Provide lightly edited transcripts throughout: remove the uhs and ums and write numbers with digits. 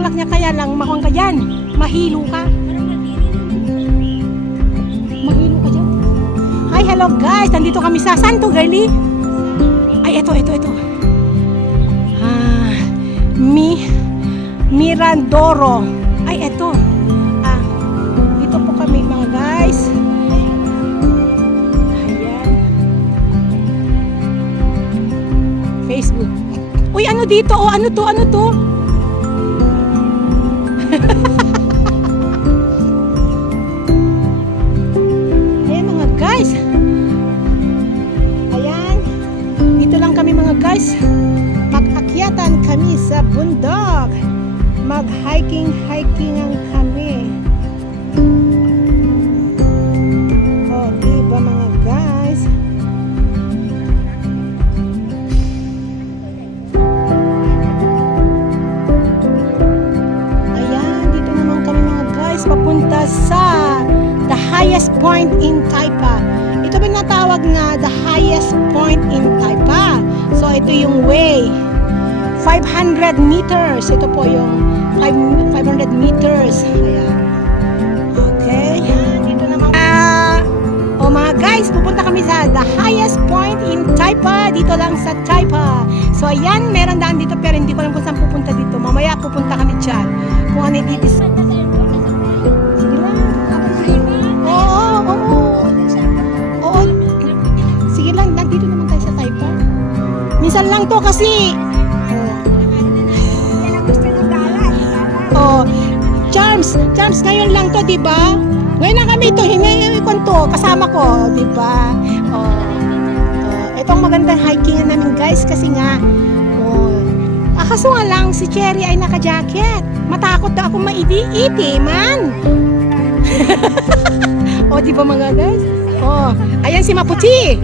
bulaklak niya, kaya lang makuha ka dyan. Mahilo ka. Mahilo ka dyan. Hi, hello guys. Nandito kami sa Santo Girlie. Ay, ito. Mirandoro. Ay, ito. Dito po kami mga guys. Ayan. Facebook. Uy, ano dito? Oh, ano to? Ayan mga guys. Ayan. Dito lang kami mga guys. Mag-akyatan kami sa bundok. Mag-hiking-hikingan kami. Oh, diba mga guys? Ayan, dito naman kami mga guys. Papunta sa the highest point in Taipa. Ito ba natawag na the highest point in Taipa? So, ito yung way. 500 meters. Ito po yung 500 meters. Ayan. Okay. Dito naman. Mga guys, pupunta kami sa the highest point in Taipa. Dito lang sa Taipa. So, ayan. Meron daan dito pero hindi ko alam kung saan pupunta dito. Mamaya pupunta kami dyan. Kung ano dito. Sige lang. Oo. Sige lang. Dito naman tayo sa Taipa. Minsan lang to kasi Charms, ngayon lang to, di ba? Ngayon lang kami ito, hinayikon to, kasama ko, di ba? Itong magandang hiking namin guys, kasi nga, kaso nga lang, si Cherry ay naka-jacket. Matakot daw akong maiti-iti, man. Di ba mga guys? Ayan si Maputi.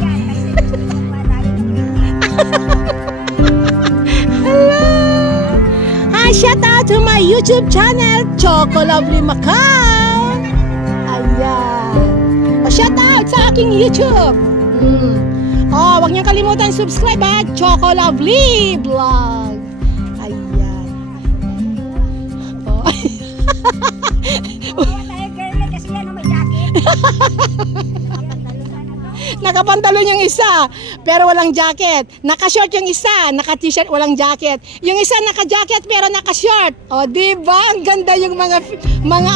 Shout out to my YouTube channel, Choco Lovely Macau. Ayan. Shout out sa aking YouTube. Wag niyang kalimutan subscribe ha, Choco Lovely Vlog. Ayan. Nakapantalon yung isa, pero walang jacket. Naka-short yung isa, naka-t-shirt, walang jacket. Yung isa naka-jacket pero naka-short. Di ba? Ang ganda yung mga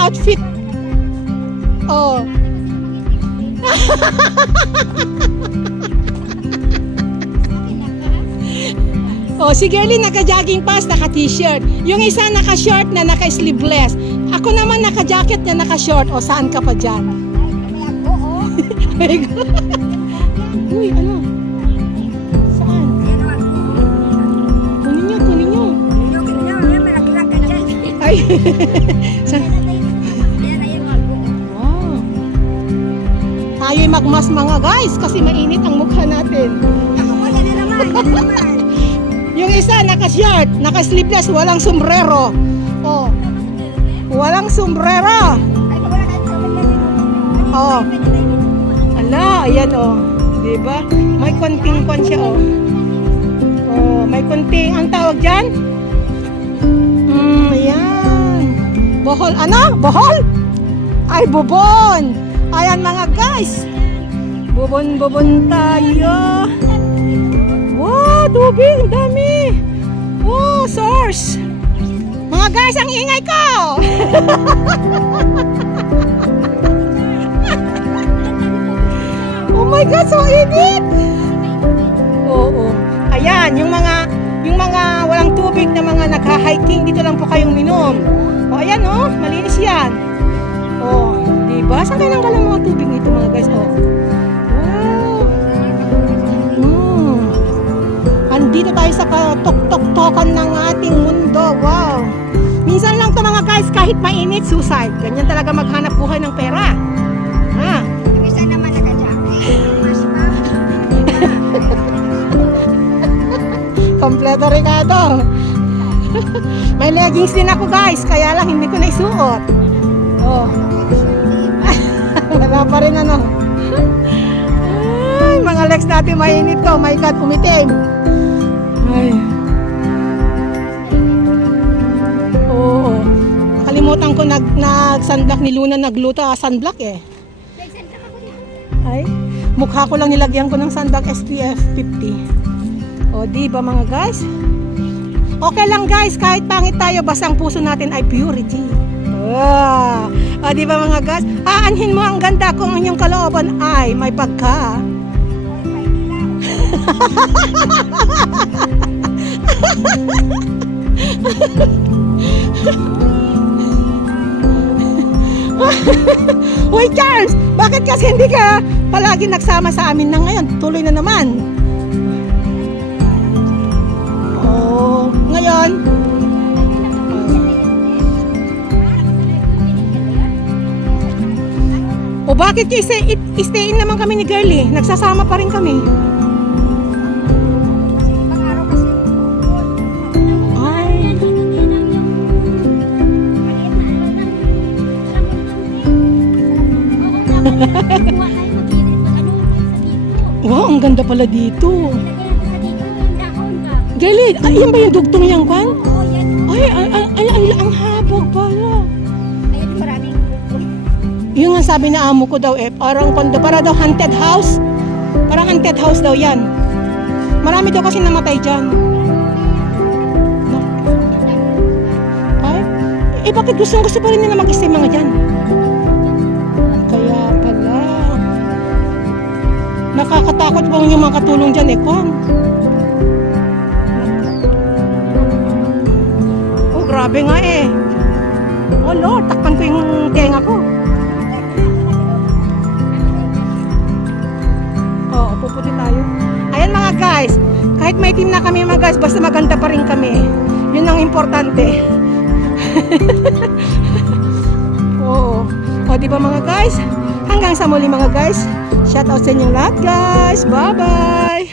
outfit. Si Girlie naka-jogging pants, naka-t-shirt. Yung isa naka-short na naka-sleeveless. Ako naman naka-jacket na naka-short. Saan ka pa dyan? Uy, ano? Saan? Kunin nyo. Ay. Wow. Tayo'y magmas mga guys kasi mainit ang mukha natin. Yung isa naka-shirt, naka-sleeveless, walang sombrero. Walang sombrero. Ayan diba? May konting siya may konting, ang tawag dyan? Ayan. Bohol, ano? Bohol? Ay, bubon. Ayan mga guys. Bubon tayo. Wow, tubig, ang dami. Wow, source. Mga guys, ang ingay ko. Oh my God, so init! Ayan, yung mga walang tubig na mga nagha-hiking, dito lang po kayong minom. Ayan malinis yan. Diba? Saan kayo nanggalang mga tubig nito mga guys? Wow! Andito tayo sa katok-tok-tokan ng ating mundo. Wow! Minsan lang to mga guys, kahit mainit, suicide. Ganyan talaga maghanap buhay ng pera. Kompleto Ricardo. May leggings din ako guys, kaya lang hindi ko naisuot. Wala pa rin Ay, mga legs natin mainit to. My God, umitim. Ay. Nakalimutan ko nag sunblock ni Luna, nagluto sunblock eh. Ay, mukha ko lang nilagyan ko ng sunblock SPF 50. O, di ba mga guys? Okay lang guys, kahit pangit tayo, basta ang puso natin ay purity. O, di ba mga guys? Aanhin mo ang ganda kung inyong kalooban ay may pagka. Uy Charles, bakit kasi hindi ka palagi nagsama sa amin na ngayon? Tuloy na naman. Oh, ngayon. O bakit i-stay in naman kami ni Girlie? Nagsasama pa rin kami. Wow, ang ganda pala dito. Girlie, yan ba yung dugtong yang kwan? Ay, ang habog pala. Ayun, maraming Yung nga sabi na amo ko daw parang kondo, para daw haunted house. Parang haunted house daw yan. Marami daw kasi namatay dyan. Ay, bakit gusto pa rin nila mag-stay mga dyan? Kaya pala. Nakakatakot po yung mga katulong dyan kwan. Oh, grabe nga Oh Lord, takpan ko yung tenga ko. Oo, puputi tayo. Ayan mga guys, kahit may team na kami mga guys, basta maganda pa rin kami. Yun ang importante. Oo. O diba mga guys? Hanggang sa muli mga guys. Shout out sa inyong lahat guys. Bye bye.